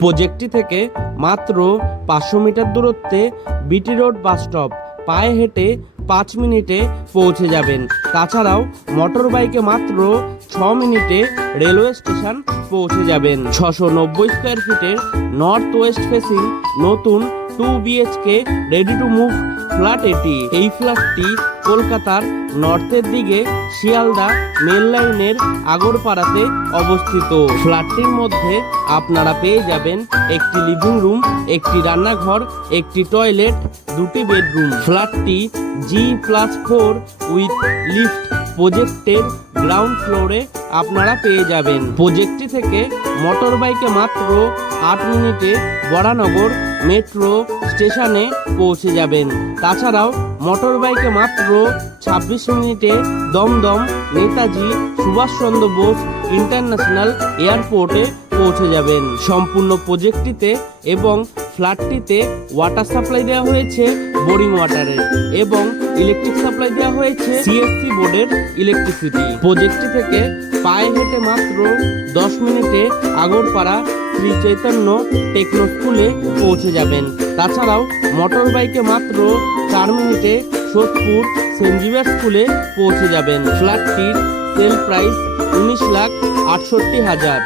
প্রজেক্টটি থেকে মাত্র 500 মিটার দূরত্বে বিটি রোড বাস স্টপ, পায়ে হেঁটে 5 মিনিটে পৌঁছে যাবেন। তাছাড়াও মোটর বাইকে মাত্র 6 মিনিটে রেলওয়ে স্টেশন পৌঁছে যাবেন। 690 স্কোয়ার ফিটের নর্থ ওয়েস্ট ফেসিং নতুন 2 BHK ready to move flat এটি। এই ফ্ল্যাটটি কলকাতার নর্থের দিকে শিয়ালদা মেল লাইনের আগরপাড়াতে অবস্থিত। ফ্ল্যাটটির মধ্যে আপনারা পেয়ে যাবেন একটি লিভিং রুম, একটি রান্নাঘর, একটি টয়লেট, 2টি বেডরুম। ফ্ল্যাটটি G+4 উইথ লিফট প্রজেক্টের গ্রাউন্ড ফ্লোরে আপনারা পেয়ে যাবেন। প্রজেক্টটি থেকে মোটর বাইকে মাত্র 8 মিনিটে বরানগর মেট্রো স্টেশনে পৌঁছে যাবেন। তাছাড়াও মোটর বাইকে মাত্র 26 মিনিটে দমদম নেতাজি সুভাষচন্দ্র বোস ইন্টারন্যাশনাল এয়ারপোর্টে পৌঁছে যাবেন। সম্পূর্ণ প্রজেক্টটিতে এবং ফ্ল্যাটটিতে ওয়াটার সাপ্লাই দেওয়া হয়েছে বোরিং ওয়াটারের এবং ইলেকট্রিক সাপ্লাই দেওয়া হয়েছে সিএসসি বোর্ডের ইলেকট্রিসিটি। প্রজেক্টটি থেকে পায়ে হেঁটে মাত্র 10 মিনিটে আগরপাড়া শ্রী চৈতন্য টেকনো স্কুলে পৌঁছে যাবেন। তাছাড়াও মোটর বাইকে মাত্র 4 মিনিটে সোদপুর সেন্ট জেভিয়ার স্কুলে পৌঁছে যাবেন। ফ্ল্যাটটির সেল প্রাইস 19,68,000।